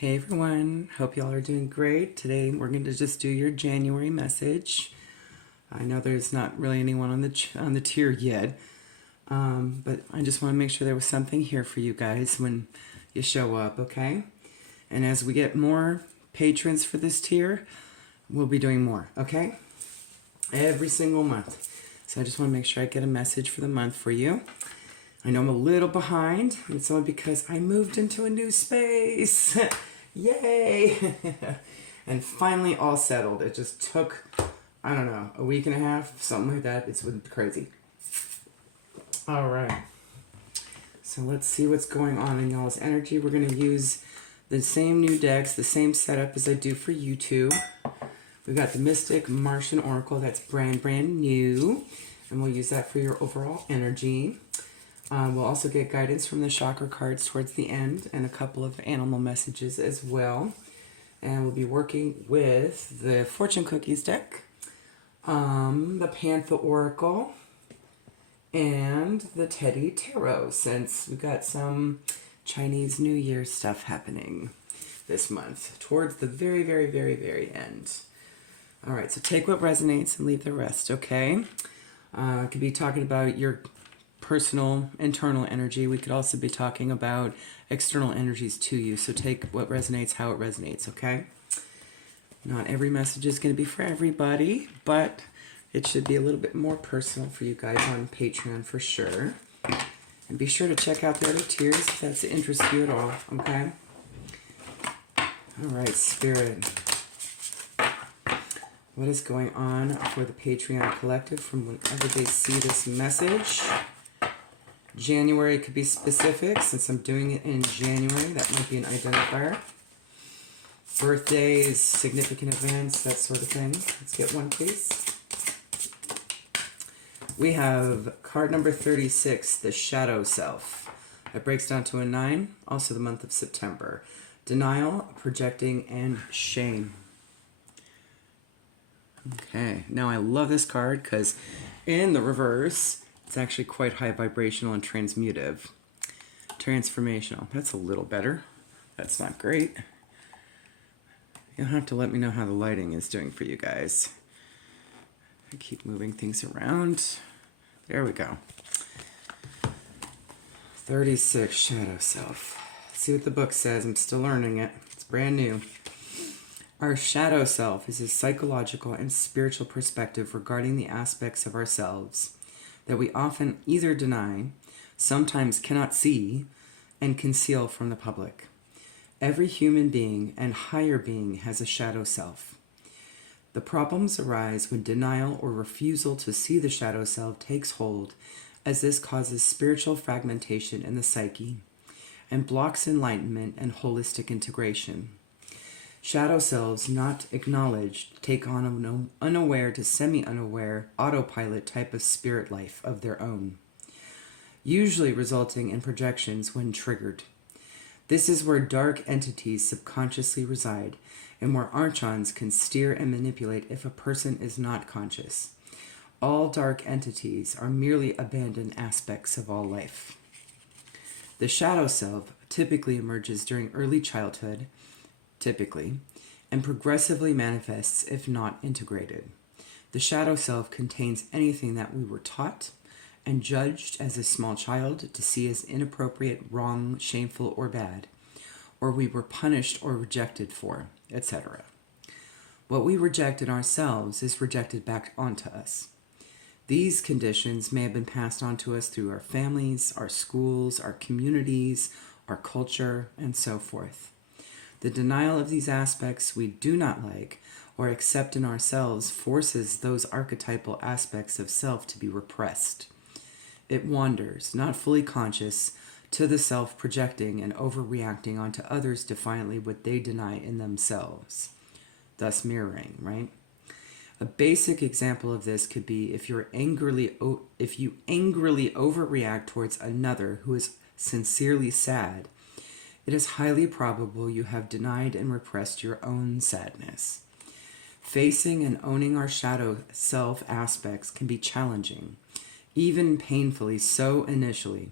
Hey everyone, hope y'all are doing great. Today we're going to just do your January message. I know there's not really anyone on the tier yet, but I just want to make sure there was something here for you guys when you show up, okay? And as we get more patrons for this tier, we'll be doing more, okay? Every single month. So I just want to make sure I get a message for the month for you. I know I'm a little behind, and it's only because I moved into a new space. Yay! And finally all settled. It just took, I don't know, a week and a half, something like that. It's been crazy. All right. So let's see what's going on in y'all's energy. We're going to use the same new decks, the same setup as I do for YouTube. We've got the Mystic Martian Oracle. That's brand new. And we'll use that for your overall energy. We'll also get guidance from the chakra cards towards the end and a couple of animal messages as well. And we'll be working with the Fortune Cookies deck, the Panther Oracle, and the Teddy Tarot, since we've got some Chinese New Year stuff happening this month towards the very end. All right, so take what resonates and leave the rest, okay? I could be talking about your personal, internal energy. We could also be talking about external energies to you. So take what resonates, how it resonates, okay? Not every message is going to be for everybody, but it should be a little bit more personal for you guys on Patreon for sure. And be sure to check out the other tiers if that's of interest to you at all, okay? All right, Spirit. What is going on for the Patreon collective from whenever they see this message? January could be specific, since I'm doing it in January. That might be an identifier. Birthdays, significant events, that sort of thing. Let's get one, please. We have card number 36, the Shadow Self. It breaks down to a 9, also the month of September. Denial, projecting, and shame. Okay, now I love this card because in the reverse, it's actually quite high vibrational and transmutive. Transformational. That's a little better. That's not great. You'll have to let me know how the lighting is doing for you guys. I keep moving things around. There we go. 36, Shadow Self. See what the book says. I'm still learning it. It's brand new. Our shadow self is a psychological and spiritual perspective regarding the aspects of ourselves that we often either deny, sometimes cannot see, and conceal from the public. Every human being and higher being has a shadow self. The problems arise when denial or refusal to see the shadow self takes hold, as this causes spiritual fragmentation in the psyche and blocks enlightenment and holistic integration. Shadow selves not acknowledged take on an unaware to semi-unaware autopilot type of spirit life of their own, usually resulting in projections when triggered. This is where dark entities subconsciously reside, and where archons can steer and manipulate if a person is not conscious. All dark entities are merely abandoned aspects of all life. The shadow self typically emerges during early childhood, and progressively manifests if not integrated. The shadow self contains anything that we were taught and judged as a small child to see as inappropriate, wrong, shameful, or bad, or we were punished or rejected for, etc. What we reject in ourselves is rejected back onto us. These conditions may have been passed on to us through our families, our schools, our communities, our culture, and so forth. The denial of these aspects we do not like or accept in ourselves forces those archetypal aspects of self to be repressed. It wanders, not fully conscious, to the self projecting and overreacting onto others defiantly what they deny in themselves, thus mirroring, right? A basic example of this could be if you angrily overreact towards another who is sincerely sad, it is highly probable you have denied and repressed your own sadness. Facing and owning our shadow self aspects can be challenging, even painfully so initially,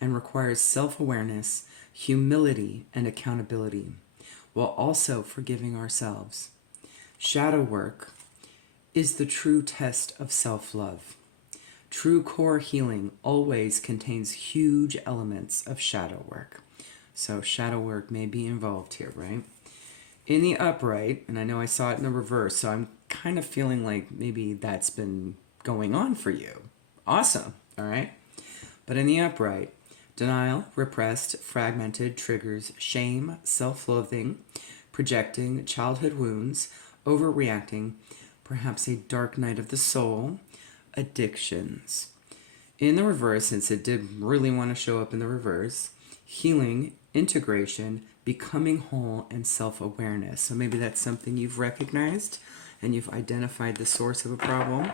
and requires self-awareness, humility, and accountability. while also forgiving ourselves. Shadow work is the true test of self-love. True core healing always contains huge elements of shadow work. So shadow work may be involved here, right? In the upright, and I know I saw it in the reverse, so I'm kind of feeling like maybe that's been going on for you. Awesome, all right? But in the upright, denial, repressed, fragmented triggers shame, self-loathing, projecting, childhood wounds, overreacting, perhaps a dark night of the soul, addictions. In the reverse, since it did really want to show up in the reverse, healing, integration, becoming whole, and self-awareness. So maybe that's something you've recognized and you've identified the source of a problem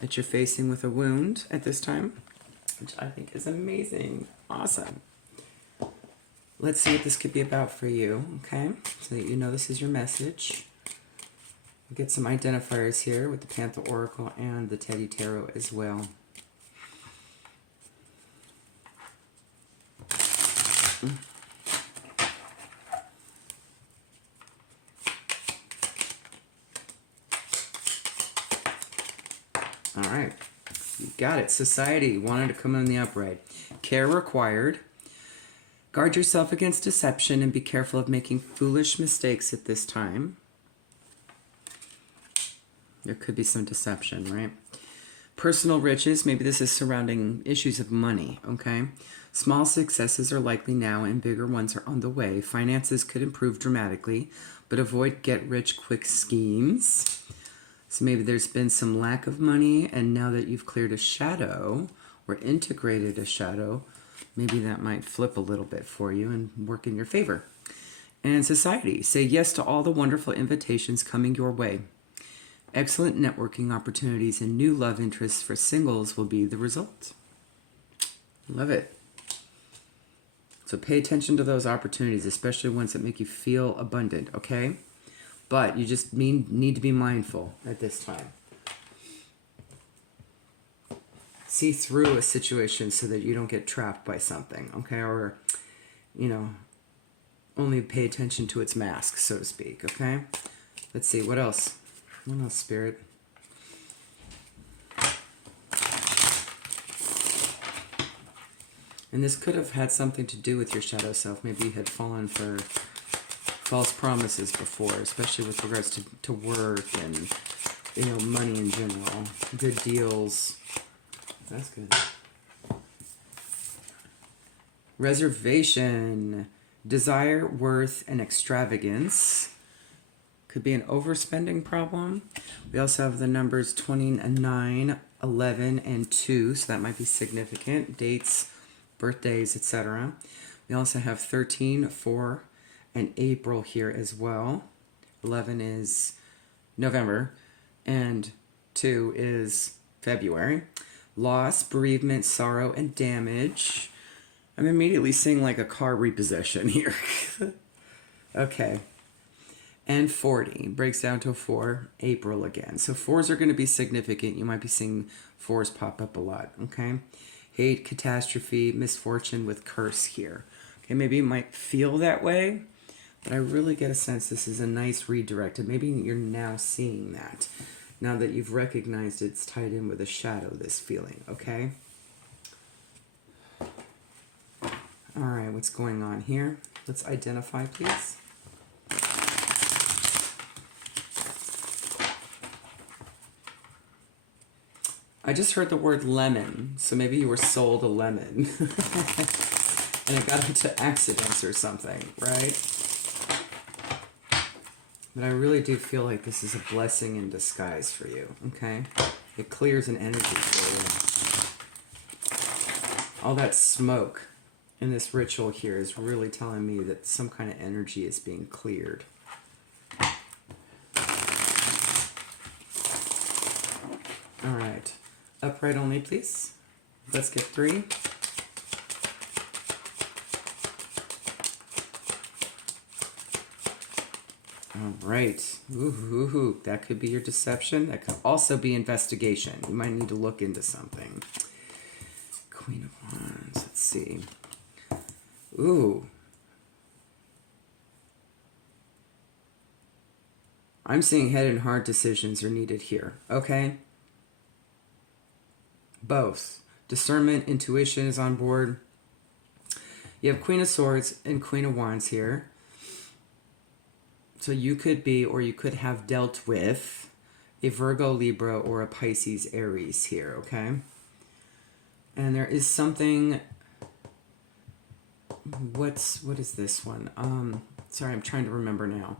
that you're facing with a wound at this time, which I think is amazing. Awesome. Let's see what this could be about for you, okay? So that you know this is your message. We'll get some identifiers here with the Panther Oracle and the Teddy Tarot as well. All right, you got it. Society wanted to come in the upright. Care required. Guard yourself against deception and be careful of making foolish mistakes at this time. There could be some deception, right? Personal riches, maybe this is surrounding issues of money, okay? Small successes are likely now and bigger ones are on the way. Finances could improve dramatically, but avoid get-rich-quick schemes. So maybe there's been some lack of money, and now that you've cleared a shadow or integrated a shadow, maybe that might flip a little bit for you and work in your favor. And society, say yes to all the wonderful invitations coming your way. Excellent networking opportunities and new love interests for singles will be the result. Love it. So pay attention to those opportunities, especially ones that make you feel abundant, okay? But you just need to be mindful at this time. See through a situation so that you don't get trapped by something, okay? Or, you know, only pay attention to its mask, so to speak, okay? Let's see, what else? What else, Spirit? And this could have had something to do with your shadow self. Maybe you had fallen for false promises before, especially with regards to work and, you know, money in general. Good deals. That's good. Reservation. Desire, worth, and extravagance. Could be an overspending problem. We also have the numbers 29, 11, and 2, so that might be significant. Dates, birthdays, etc. We also have 13, 4, and April here as well. 11 is November, and 2 is February. Loss, bereavement, sorrow, and damage. I'm immediately seeing like a car repossession here. Okay. And 40 breaks down to 4, April again. So 4s are going to be significant. You might be seeing 4s pop up a lot, okay? Hate, catastrophe, misfortune with curse here. Okay, maybe you might feel that way, but I really get a sense this is a nice redirect. And maybe you're now seeing that. Now that you've recognized it's tied in with a shadow, this feeling, okay? All right, what's going on here? Let's identify, please. I just heard the word lemon, so maybe you were sold a lemon. And it got into accidents or something, right? But I really do feel like this is a blessing in disguise for you, okay? It clears an energy for you. All that smoke in this ritual here is really telling me that some kind of energy is being cleared. All right. Upright only, please. Let's get 3. All right. Ooh, that could be your deception. That could also be investigation. You might need to look into something. Queen of Wands. Let's see. Ooh. I'm seeing head and heart decisions are needed here, okay? Both. Discernment, intuition is on board. You have Queen of Swords and Queen of Wands here. So you could be, or you could have dealt with a Virgo, Libra, or a Pisces, Aries here, okay? And there is something... What is this one? Sorry, I'm trying to remember now.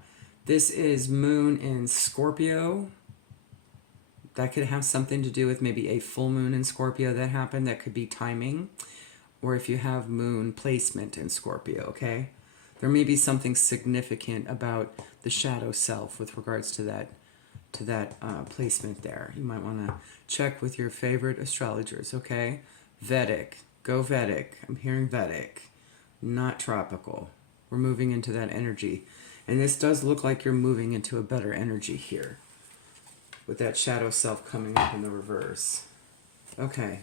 This is Moon in Scorpio. That could have something to do with maybe a full moon in Scorpio that happened. That could be timing. Or if you have moon placement in Scorpio, okay? There may be something significant about the shadow self with regards to that placement there. You might want to check with your favorite astrologers, okay? Vedic. Go Vedic. I'm hearing Vedic. Not tropical. We're moving into that energy. And this does look like you're moving into a better energy here, with that shadow self coming up in the reverse. Okay.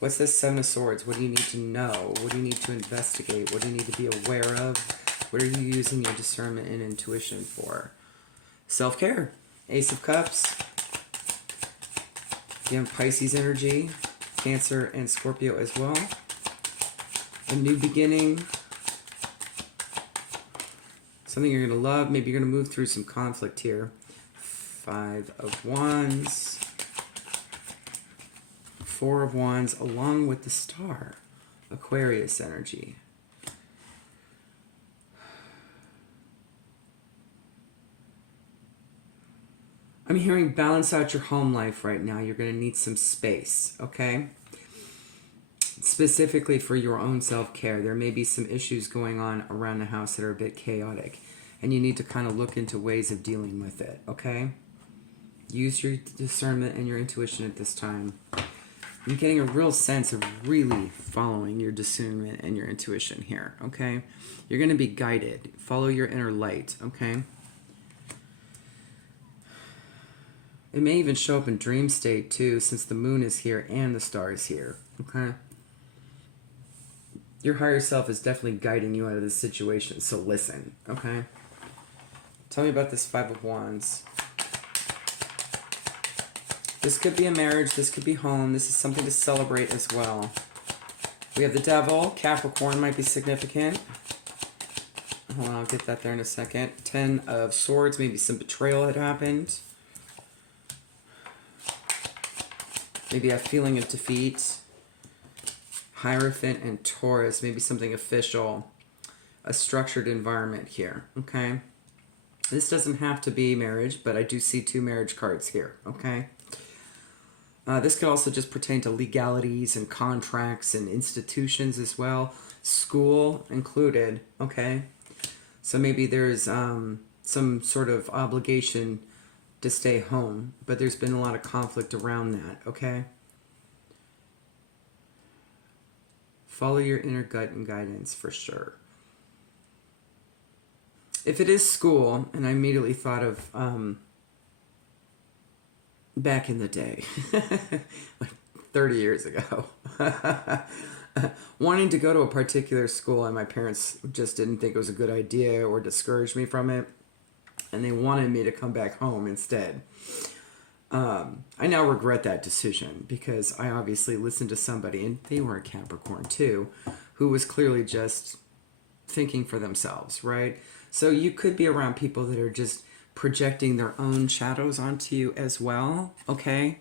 What's this Seven of Swords? What do you need to know? What do you need to investigate? What do you need to be aware of? What are you using your discernment and intuition for? Self-care. Ace of Cups. You have Pisces energy. Cancer and Scorpio as well. A new beginning. Something you're going to love. Maybe you're going to move through some conflict here. Five of Wands. Four of Wands along with the Star. Aquarius energy. I'm hearing balance out your home life right now. You're going to need some space, okay? Specifically for your own self-care. There may be some issues going on around the house that are a bit chaotic, and you need to kind of look into ways of dealing with it, okay? Use your discernment and your intuition at this time. I'm getting a real sense of really following your discernment and your intuition here, okay? You're going to be guided. Follow your inner light, okay? It may even show up in dream state too, since the moon is here and the star is here, okay? Your higher self is definitely guiding you out of this situation, so listen, okay? Tell me about this Five of Wands. This could be a marriage, this could be home, this is something to celebrate as well. We have the Devil, Capricorn might be significant. Hold on, I'll get that there in a second. 10 of Swords, maybe some betrayal had happened. Maybe a feeling of defeat. Hierophant and Taurus, maybe something official. A structured environment here, okay? This doesn't have to be marriage, but I do see two marriage cards here, okay? This could also just pertain to legalities and contracts and institutions as well. School included, okay? So maybe there's some sort of obligation to stay home, but there's been a lot of conflict around that, okay? Follow your inner gut and guidance for sure. If it is school, and I immediately thought of back in the day, like 30 years ago, wanting to go to a particular school, and my parents just didn't think it was a good idea or discouraged me from it, and they wanted me to come back home instead. I now regret that decision because I obviously listened to somebody, and they were a Capricorn too, who was clearly just thinking for themselves, right? So you could be around people that are just projecting their own shadows onto you as well, okay?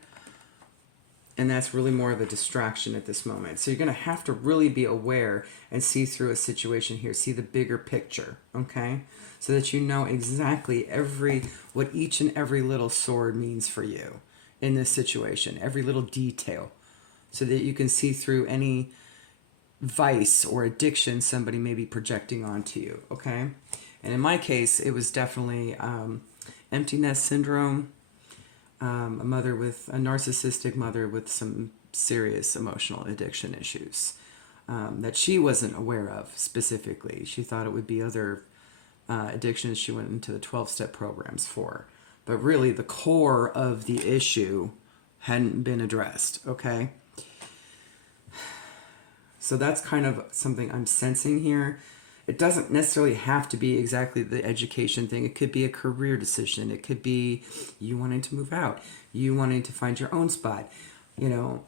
And that's really more of a distraction at this moment. So you're going to have to really be aware and see through a situation here, see the bigger picture, okay? So that you know exactly what each and every little sword means for you in this situation, every little detail, so that you can see through any vice or addiction somebody may be projecting onto you, okay? And in my case, it was definitely empty nest syndrome, a narcissistic mother with some serious emotional addiction issues that she wasn't aware of specifically. She thought it would be other addictions she went into the 12-step programs for. But really, the core of the issue hadn't been addressed, okay? So that's kind of something I'm sensing here. It doesn't necessarily have to be exactly the education thing. It could be a career decision. It could be you wanting to move out, you wanting to find your own spot, you know,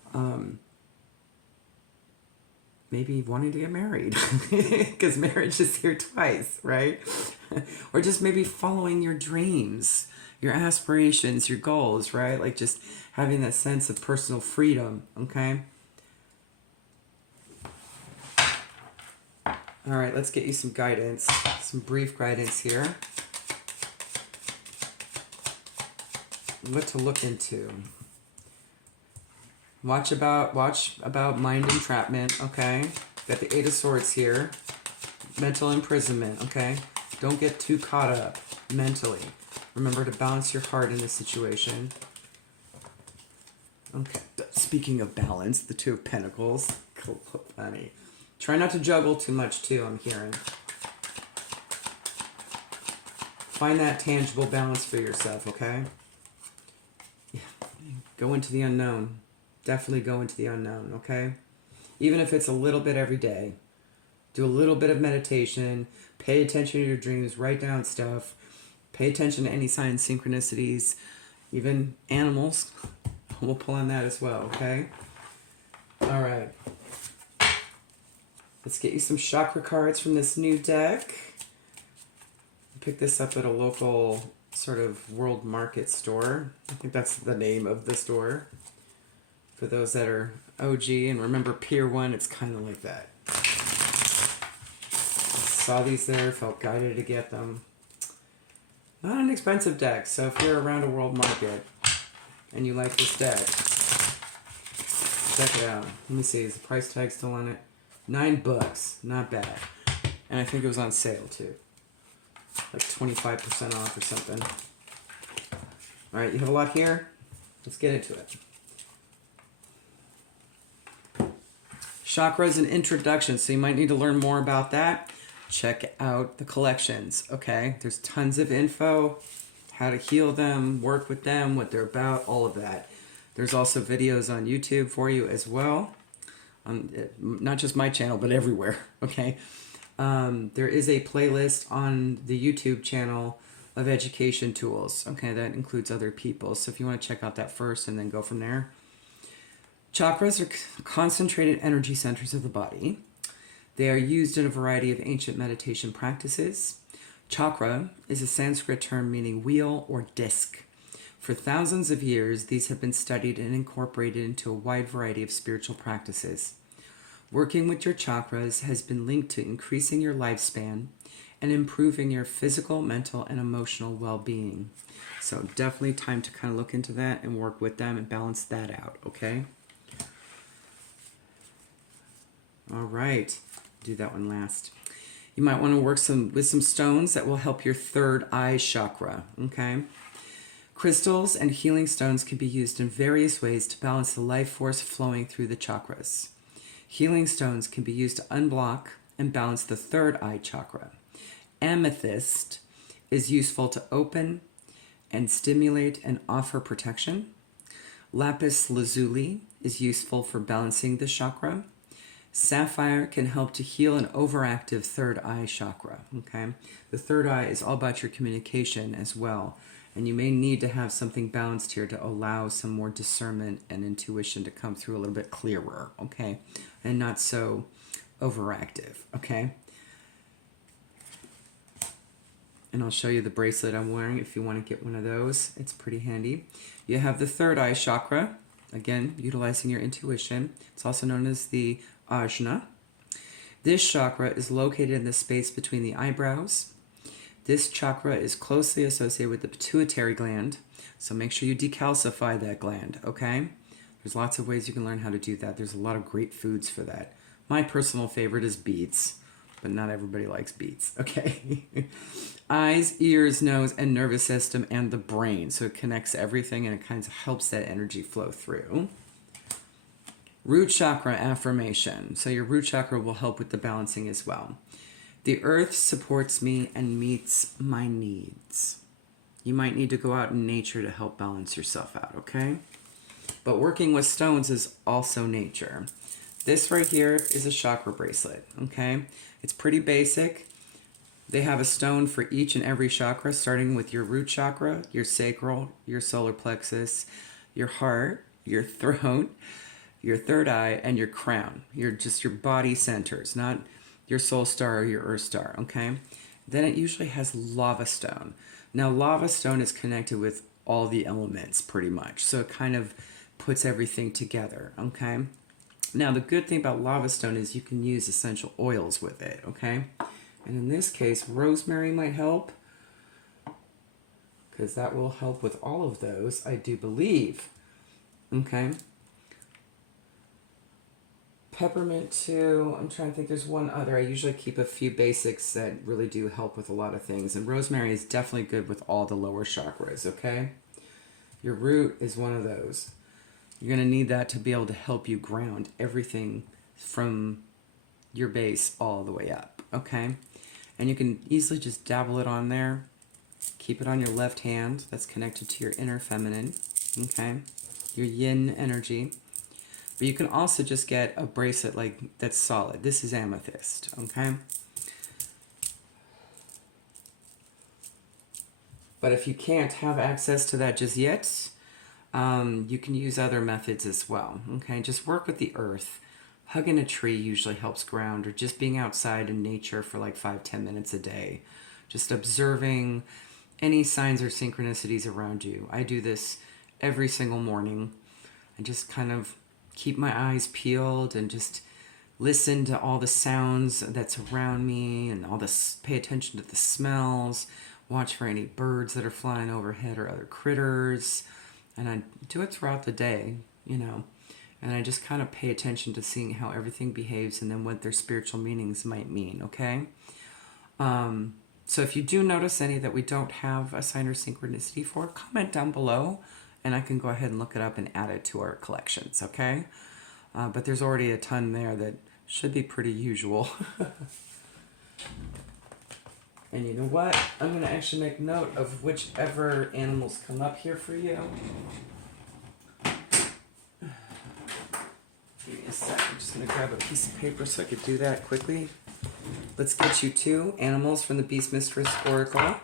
maybe wanting to get married because marriage is here twice, right? Or just maybe following your dreams, your aspirations, your goals, right? Like just having that sense of personal freedom, okay? All right, let's get you some guidance, some brief guidance here. What to look into. Watch about mind entrapment, okay? Got the Eight of Swords here. Mental imprisonment, okay? Don't get too caught up mentally. Remember to balance your heart in this situation. Okay, speaking of balance, the Two of Pentacles. Cool, funny. Try not to juggle too much, too, I'm hearing. Find that tangible balance for yourself, okay? Yeah. Go into the unknown. Definitely go into the unknown, okay? Even if it's a little bit every day. Do a little bit of meditation. Pay attention to your dreams. Write down stuff. Pay attention to any signs, synchronicities, even animals. We'll pull on that as well, okay? All right. Let's get you some chakra cards from this new deck. Pick this up at a local sort of world market store. I think that's the name of the store. For those that are OG and remember Pier 1, it's kind of like that. Saw these there, felt guided to get them. Not an expensive deck, so if you're around a world market and you like this deck, check it out. Let me see, is the price tag still on it? $9, not bad. And I think it was on sale too. Like 25% off or something. Alright, you have a lot here? Let's get into it. Chakras and introduction, so you might need to learn more about that. Check out the collections, okay? There's tons of info, how to heal them, work with them, what they're about, all of that. There's also videos on YouTube for you as well. Not just my channel, but everywhere, okay? There is a playlist on the YouTube channel of education tools, okay? That includes other people, so if you want to check out that first and then go from there. Chakras are concentrated energy centers of the body. They are used in a variety of ancient meditation practices. Chakra is a Sanskrit term meaning wheel or disc. For thousands of years, these have been studied and incorporated into a wide variety of spiritual practices. Working with your chakras has been linked to increasing your lifespan and improving your physical, mental, and emotional well-being. So definitely time to kind of look into that and work with them and balance that out, okay? All right, do that one last. You might want to work with some stones that will help your third eye chakra, okay? Crystals and healing stones can be used in various ways to balance the life force flowing through the chakras. Healing stones can be used to unblock and balance the third eye chakra. Amethyst is useful to open and stimulate and offer protection. Lapis lazuli is useful for balancing the chakra. Sapphire can help to heal an overactive third eye chakra, okay? The third eye is all about your communication as well. And you may need to have something balanced here to allow some more discernment and intuition to come through a little bit clearer, okay? And not so overactive, okay? And I'll show you the bracelet I'm wearing if you want to get one of those. It's pretty handy. You have the third eye chakra, again, utilizing your intuition. It's also known as the ajna. This chakra is located in the space between the eyebrows. This chakra is closely associated with the pituitary gland, so make sure you decalcify that gland, okay? There's lots of ways you can learn how to do that. There's a lot of great foods for that. My personal favorite is beets, but not everybody likes beets, okay? Eyes, ears, nose, and nervous system, and the brain. So it connects everything and it kind of helps that energy flow through. Root chakra affirmation. So your root chakra will help with the balancing as well. The earth supports me and meets my needs. You might need to go out in nature to help balance yourself out, okay? But working with stones is also nature. This right here is a chakra bracelet, okay? It's pretty basic. They have a stone for each and every chakra, starting with your root chakra, your sacral, your solar plexus, your heart, your throat, your third eye, and your crown. Just your body centers, not your soul star or your earth star, okay? Then it usually has lava stone. Now, lava stone is connected with all the elements pretty much, so it kind of puts everything together, okay? Now, the good thing about lava stone is you can use essential oils with it, okay? And in this case, rosemary might help, because that will help with all of those, I do believe, okay? Peppermint too. I'm trying to think, there's one other. I usually keep a few basics that really do help with a lot of things. And rosemary is definitely good with all the lower chakras, okay? Your root is one of those. You're going to need that to be able to help you ground everything from your base all the way up, okay? And you can easily just dabble it on there. Keep it on your left hand. That's connected to your inner feminine, okay? Your yin energy. But you can also just get a bracelet like that's solid. This is amethyst, okay? But if you can't have access to that just yet, you can use other methods as well, okay? Just work with the earth. Hugging a tree usually helps ground, or just being outside in nature for like 5-10 minutes a day. Just observing any signs or synchronicities around you. I do this every single morning. I just kind of keep my eyes peeled and just listen to all the sounds that's around me, and pay attention to the smells, watch for any birds that are flying overhead or other critters. And I do it throughout the day, you know, and I just kind of pay attention to seeing how everything behaves and then what their spiritual meanings might mean, okay? So if you do notice any that we don't have a sign or synchronicity for, comment down below, and I can go ahead and look it up and add it to our collections, okay? But there's already a ton there that should be pretty usual. And you know what? I'm going to actually make note of whichever animals come up here for you. Give me a sec. I'm just going to grab a piece of paper so I could do that quickly. Let's get you 2 animals from the Beast Mistress Oracle.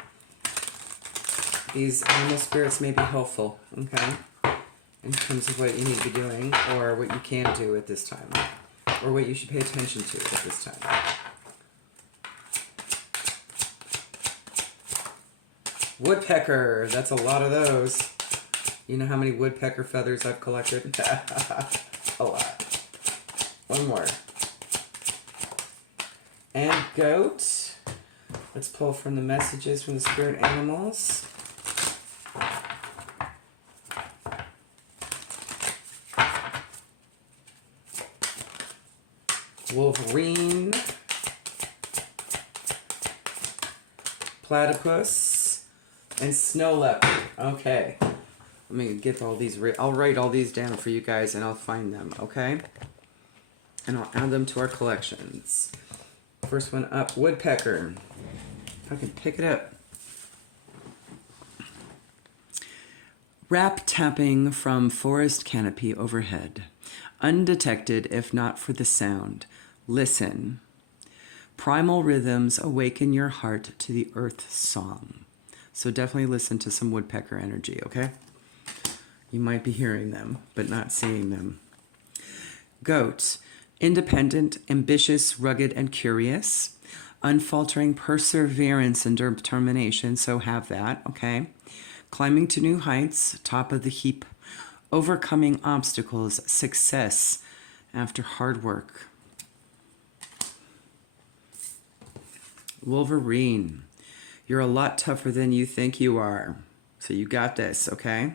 These animal spirits may be helpful, okay, in terms of what you need to be doing, or what you can do at this time, or what you should pay attention to at this time. Woodpecker, that's a lot of those. You know how many woodpecker feathers I've collected? A lot. One more. And goat. Let's pull from the messages from the spirit animals. Wolverine, platypus, and snow leopard. Okay, let me get all these. I'll write all these down for you guys, and I'll find them. Okay, and I'll add them to our collections. First one up, woodpecker. If I can pick it up. Rap tapping from forest canopy overhead, undetected if not for the sound. Listen. Primal rhythms awaken your heart to the earth song. So definitely listen to some woodpecker energy, okay? You might be hearing them, but not seeing them. Goat. Independent, ambitious, rugged, and curious. Unfaltering perseverance and determination, so have that, okay? Climbing to new heights, top of the heap. Overcoming obstacles, success after hard work. Wolverine, you're a lot tougher than you think you are. So you got this, okay?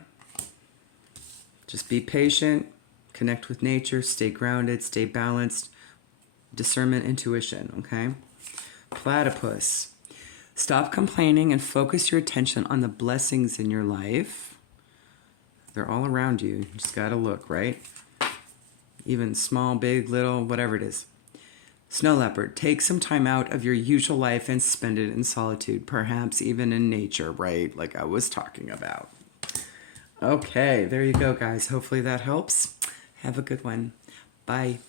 Just be patient, connect with nature, stay grounded, stay balanced, discernment, intuition, okay? Platypus, stop complaining and focus your attention on the blessings in your life. They're all around you. You just gotta look, right? Even small, big, little, whatever it is. Snow leopard, take some time out of your usual life and spend it in solitude, perhaps even in nature, right? Like I was talking about. Okay, there you go, guys. Hopefully that helps. Have a good one. Bye.